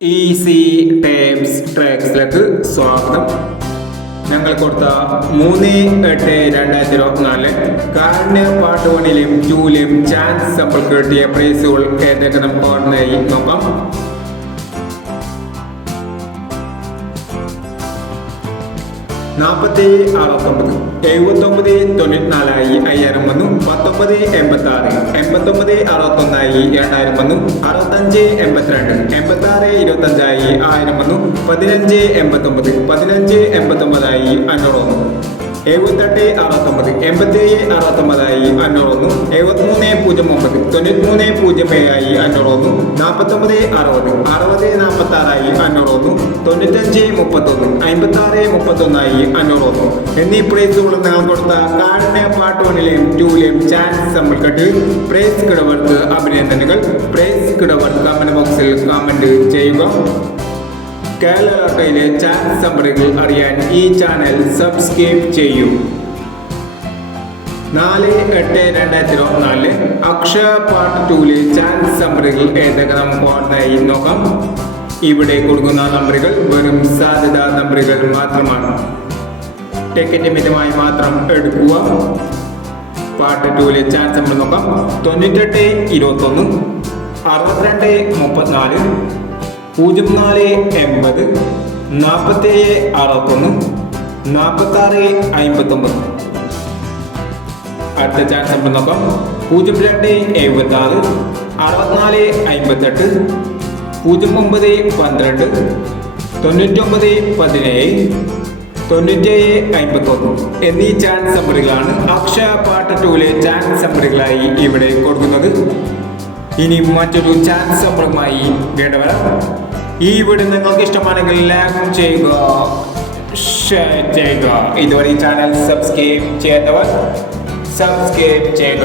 Easy tapes ട്രാക്സിലേക്ക് സ്വാഗതം. ഞങ്ങൾ കൊടുത്ത 3/8/2024 കാരുണ്യ പാർട്ട് 1ലെയും 2ലെയും ചാൻസ് സമ്പിൾ കിട്ടിയ പ്രൈസുകൾ ഏതൊക്കെ നമുക്ക് ഓർമ്മയായി നോക്കാം. 4069 7994 5000 വന്നു. 1986 8961 2000 വന്നു. 6582 8625 1000 വന്നു. 1589 1589 500 വന്നു. 7869 8769 500 വന്നു. 7309 9307 500 വന്നു. 4960 6046 500 വന്നു. 9531 5631 500 വന്നു എന്നീ പ്രൈസുകൾ നിങ്ങൾ കൊടുത്ത കാരുണ്യ പാർട്ട് 1ലെയും 2ലെയും ചാൻസ് സമ്പിൾ കട്ട് പ്രൈസ് കിടവർക്ക് അഭിനന്ദനങ്ങൾ. പ്രൈസ് കിടവർക്ക് കമന്റ് ബോക്സിൽ കമന്റ് ചെയ്യുക. കേരളയിലെ ചാൻസ് സമ്മറികൾ അറിയാൻ ഈ ചാനൽ സബ്സ്ക്രൈബ് ചെയ്യൂ. 4/8/2024 അക്ഷയ പാർട്ട് 2ലെ ചാൻസ് സമ്മറികൾ ഏതൊക്കെ നമുക്ക് ഓർമ്മയായി നോക്കാം. ഇവിടെ കൊടുക്കുന്ന നമ്പറുകൾ വെറും സാധ്യതാ നമ്പറുകൾ മാത്രമാണ്. ടിക്കറ്റ് മിതമായി മാത്രം എടുക്കുക. പാർട്ട് 2ലെ ചാൻസ് നമ്പർ നോക്കാം. 98 21 62 34 04 80 47 61 46 59. അടുത്ത ചാൻസ് നമ്പർ നോക്കാം. 02 76 64 58 09 12 99 17 97 51 എന്നീ ചാൻസ് നമ്പറുകളാണ് അക്ഷയ പാർട്ട് 2ലെ ചാൻസ് നമ്പറുകളായി ഇവിടെ കൊടുക്കുന്നത്. ഇനി മറ്റൊരു ചാൻസ് നമ്പറുമായി വീണ്ടും വരാം. ഈ വീഡിയോ നിങ്ങൾക്ക് ഇഷ്ടമാണെങ്കിൽ ലൈക്ക് ചെയ്യുക, ഷെയർ ചെയ്യുക. ഇതുവരെ ഈ ചാനൽ സബ്സ്ക്രൈബ് ചെയ്യാത്തവർ സബ്സ്ക്രൈബ് ചെയ്യുക.